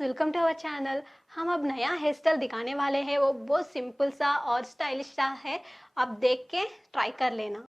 Viewers, welcome to our channel. हम अब नया हेयर स्टाइल दिखाने वाले हैं। वो बहुत सिंपल सा और स्टाइलिश सा है। आप देख के ट्राई कर लेना।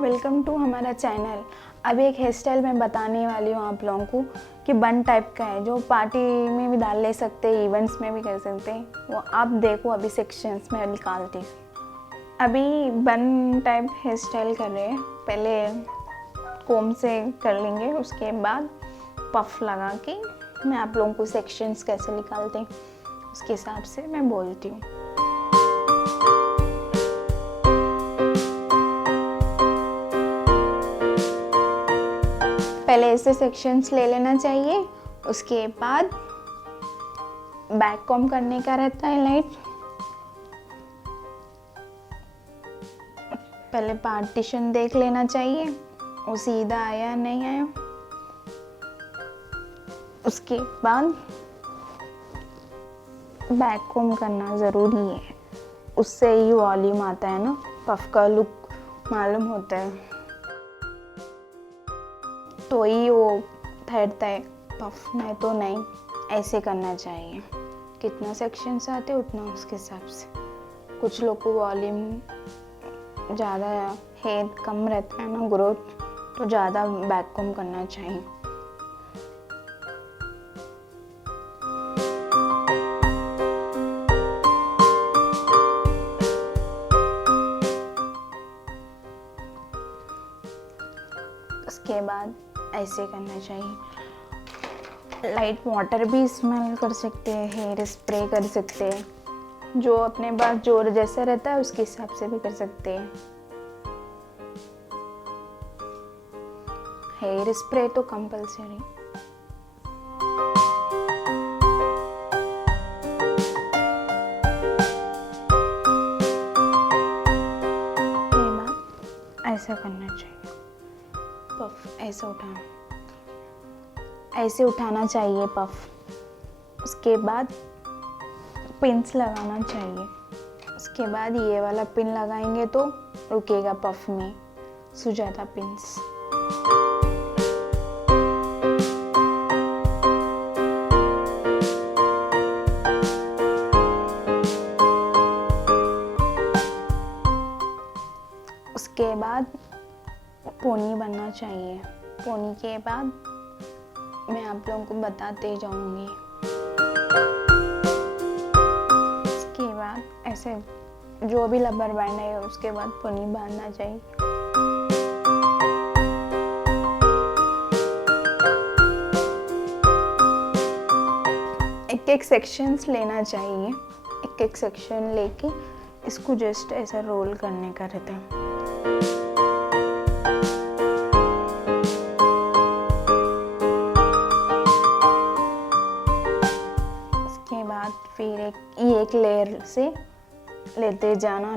वेलकम टू हमारा चैनल। अभी एक हेयर स्टाइल मैं बताने वाली हूँ आप लोगों को कि बन टाइप का है, जो पार्टी में भी डाल ले सकते हैं, इवेंट्स में भी कर सकते हैं। वो आप देखो, अभी सेक्शंस में निकालती हूँ। अभी बन टाइप हेयर स्टाइल कर रहे हैं। पहले कोम से कर लेंगे, उसके बाद पफ लगा के मैं आप लोगों को सेक्शंस कैसे निकालते हैं उसके हिसाब से मैं बोलती हूँ। पहले ऐसे सेक्शंस ले लेना चाहिए। उसके बाद बैक कॉम करने का रहता है लाइट। पहले पार्टीशन देख लेना चाहिए वो सीधा आया नहीं आया। उसके बाद बैक कॉम करना ज़रूरी है, उससे ही वॉल्यूम आता है ना, पफ का लुक मालूम होता है, तो ही वो ठहरता है पफ, नहीं तो नहीं। ऐसे करना चाहिए। कितना सेक्शंस आते उतना उसके हिसाब से। कुछ लोग को वॉल्यूम ज़्यादा, हेयर कम रहता है ना, ग्रोथ, तो ज़्यादा बैक कॉम करना चाहिए। उसके बाद ऐसे करना चाहिए। लाइट वाटर भी इस्तेमाल कर सकते हैं, हेयर स्प्रे कर सकते हैं, जो अपने पास जो जैसा रहता है उसके हिसाब से भी कर सकते हैं। हेयर स्प्रे तो कंपलसरी। ऐसा करना चाहिए। पफ ऐसे उठाना चाहिए पफ। उसके बाद पिन्स लगाना चाहिए। उसके बाद ये वाला पिन लगाएंगे तो रुकेगा पफ में, सुजाता पिन्स। उसके बाद पोनी बनना चाहिए। पोनी के बाद मैं आप लोगों को बताते जाऊंगी। उसके बाद ऐसे जो भी रबर बैंड है उसके बाद पोनी बांधना चाहिए। एक एक सेक्शंस लेना चाहिए। एक एक सेक्शन लेके इसको जस्ट ऐसा रोल करने का रहता है। फिर एक लेयर से लेते जाना।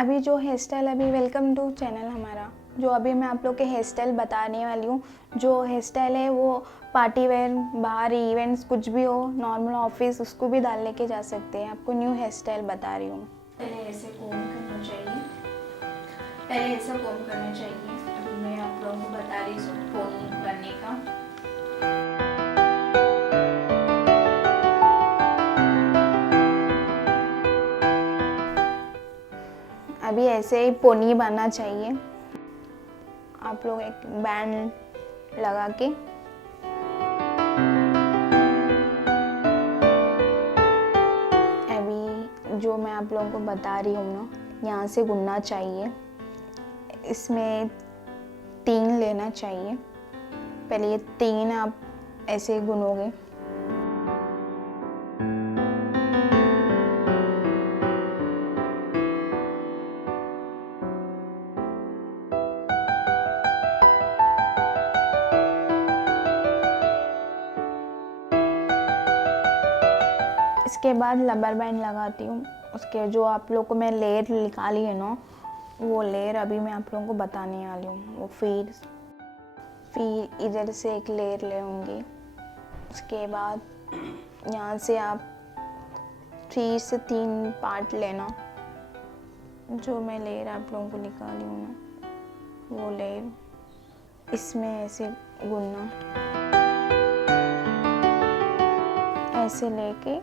अभी जो हेयर स्टाइल अभी वेलकम टू चैनल हमारा, जो अभी मैं आप लोग के हेयर स्टाइल बताने वाली हूँ। जो हेयर स्टाइल है वो पार्टी वेयर, बाहर इवेंट्स कुछ भी हो, नॉर्मल ऑफिस, उसको भी डाल लेके जा सकते हैं। आपको न्यू हेयर स्टाइल बता रही हूँ। पहले ऐसे कोम करना चाहिए, पहले ऐसा कोम करना चाहिए। अभी मैं आप लोगों को बता रही हूँ कोम करने का। अभी ऐसे ही पोनी बनना चाहिए। आप लोग एक बैंड लगा के अभी जो मैं आप लोगों को बता रही हूँ ना, यहाँ से गुनना चाहिए। इसमें 3 लेना चाहिए। पहले ये 3 आप ऐसे गुनोगे। इसके बाद रबर बैंड लगाती हूँ। उसके जो आप लोग को मैं लेयर निकाली है ना, वो लेयर अभी मैं आप लोगों को बताने वाली हूँ। वो फिर इधर से एक लेयर लेंगे। उसके बाद यहाँ से आप 3 से 3 पार्ट लेना। जो मैं लेयर आप लोगों को निकाली हूँ ना, वो लेयर इसमें ऐसे गुनना, ऐसे लेके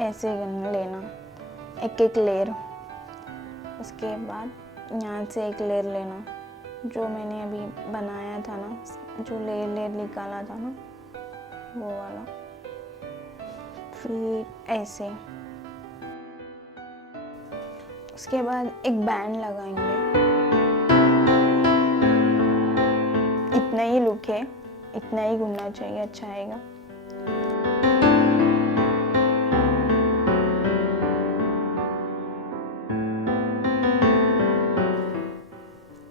ऐसे लेना एक एक लेयर। उसके बाद यहाँ से एक लेयर लेना, जो मैंने अभी बनाया था ना, जो लेयर निकाला था ना, वो वाला। फिर ऐसे। उसके बाद एक बैंड लगाएंगे। इतना ही लुक है, इतना ही घूमना चाहिए, अच्छा आएगा।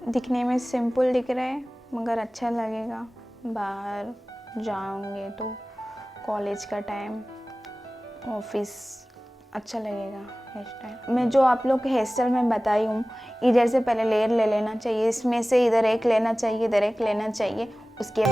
दिखने में सिंपल दिख रहा है, मगर अच्छा लगेगा। बाहर जाओगे तो कॉलेज का टाइम, ऑफिस, अच्छा लगेगा हेयर स्टाइल। मैं जो आप लोग हेयर स्टाइल में बताई हूँ, इधर से पहले लेयर ले लेना चाहिए। इसमें से इधर एक लेना चाहिए, इधर एक लेना चाहिए। उसके